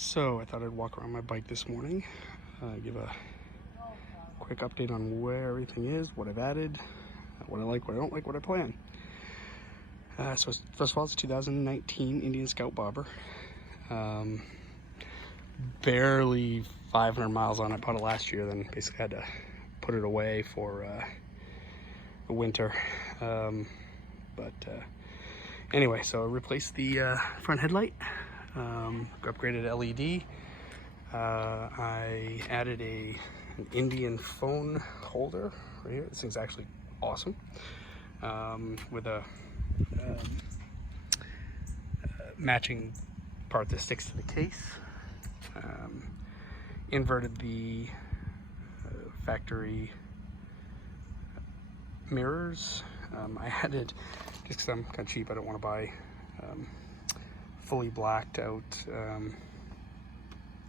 So I thought I'd walk around my bike this morning, give a quick update on where everything is, what I've added, what I like, what I don't like, what I plan. So first of all, it's a 2019 Indian Scout Bobber. Barely 500 miles on it. Bought it last year, then basically had to put it away for the winter. Anyway, so I replaced the front headlight, upgraded LED. I added an Indian phone holder right here. This thing's actually awesome, with a matching part that sticks to the case. Inverted the factory mirrors. I added, just because I'm kind of cheap, I don't want to buy fully blacked out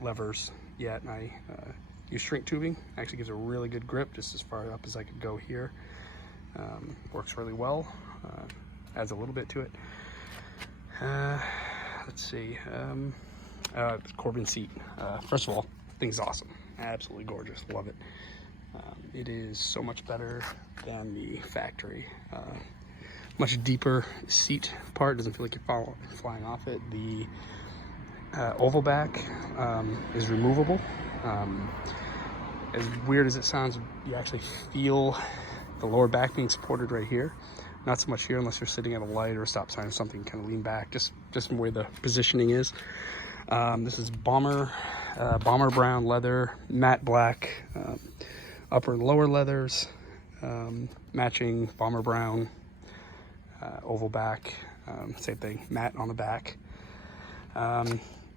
levers yet, and I use shrink tubing. Actually gives a really good grip, just as far up as I could go here. Works really well, adds a little bit to it. Let's see, the Corbin seat. First of all, thing's awesome, absolutely gorgeous, love it. It is so much better than the factory. Much deeper seat part, doesn't feel like you're flying off it. The oval back is removable. As weird as it sounds, you actually feel the lower back being supported right here. Not so much here unless you're sitting at a light or a stop sign or something, kind of lean back, just from where the positioning is. This is bomber brown leather, matte black, upper and lower leathers, matching bomber brown, oval back, same thing, matte on the back.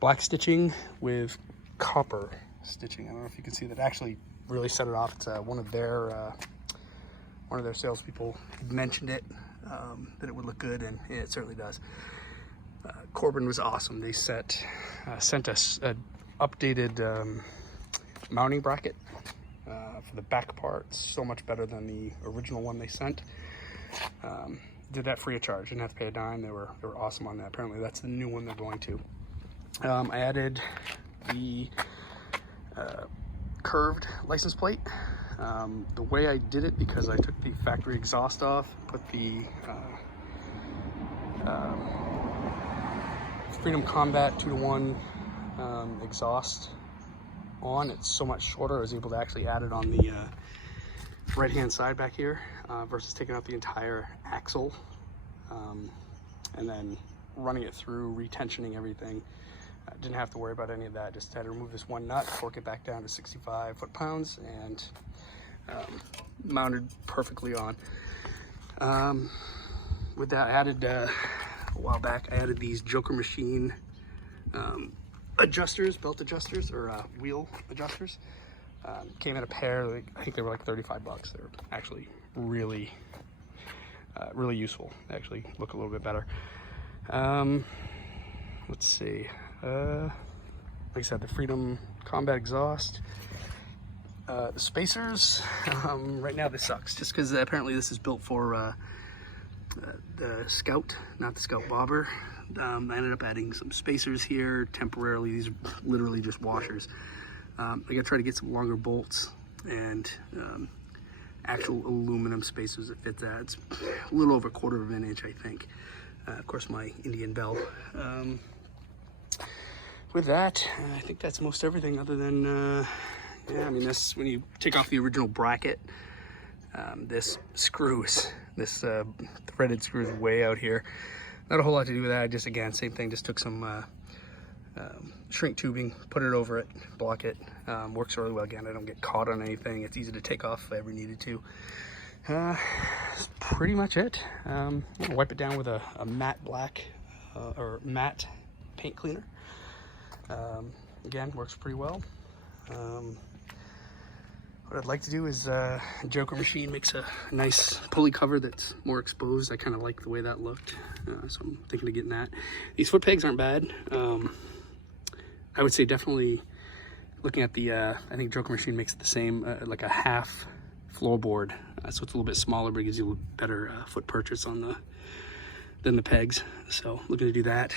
Black stitching with copper stitching. I don't know if you can see that. Actually really set it off. It's one of their salespeople mentioned it, that it would look good, and it certainly does. Corbin was awesome. They sent us an updated mounting bracket for the back part. So much better than the original one they sent. Did that free of charge, didn't have to pay a dime. They were awesome on that. Apparently that's the new one they're going to. I added the curved license plate. The way I did it, because I took the factory exhaust off, put the Freedom Combat 2-to-1 exhaust on. It's so much shorter. I was able to actually add it on the right hand side back here, versus taking out the entire axle and then running it through, retensioning everything. I didn't have to worry about any of that. Just had to remove this one nut, torque it back down to 65 foot-pounds, and mounted perfectly on. With that, I added a while back, I added these Joker Machine adjusters, belt adjusters, or wheel adjusters. Came in a pair. I think they were like 35 bucks. They're actually really useful. They actually look a little bit better. Let's see. Like I said, the Freedom Combat exhaust. The spacers. Right now this sucks, just because apparently this is built for the Scout, not the Scout Bobber. I ended up adding some spacers here temporarily. These are literally just washers. I gotta try to get some longer bolts and actual aluminum spacers that fit that. It's a little over 1/4 of an inch, I think. Of course, my Indian bell. With that, I think that's most everything, other than, yeah, I mean, this, when you take off the original bracket, this threaded screw is way out here. Not a whole lot to do with that. Just, again, same thing, just took some shrink tubing, put it over it, block it. Works really well. Again, I don't get caught on anything. It's easy to take off if I ever needed to. That's pretty much it. I'm gonna wipe it down with a matte black or matte paint cleaner. Again, works pretty well. What I'd like to do is Joker Machine makes a nice pulley cover that's more exposed. I kind of like the way that looked, so I'm thinking of getting that. These foot pegs aren't bad. I would say definitely looking at the, I think Joker Machine makes it the same, like a half floorboard, so it's a little bit smaller, but it gives you a better foot purchase on than the pegs. So looking to do that.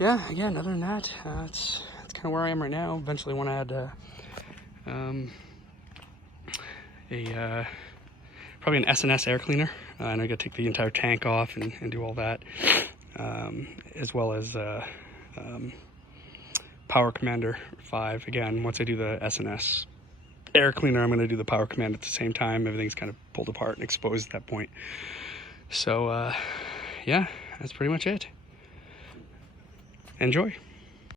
yeah, again, other than that, that's kind of where I am right now. Eventually want to add probably an S&S air cleaner. I know I got to take the entire tank off and do all that, as well as Power Commander 5. Again, once I do the S&S air cleaner, I'm going to do the Power Command at the same time. Everything's kind of pulled apart and exposed at that point. So yeah, that's pretty much it. Enjoy.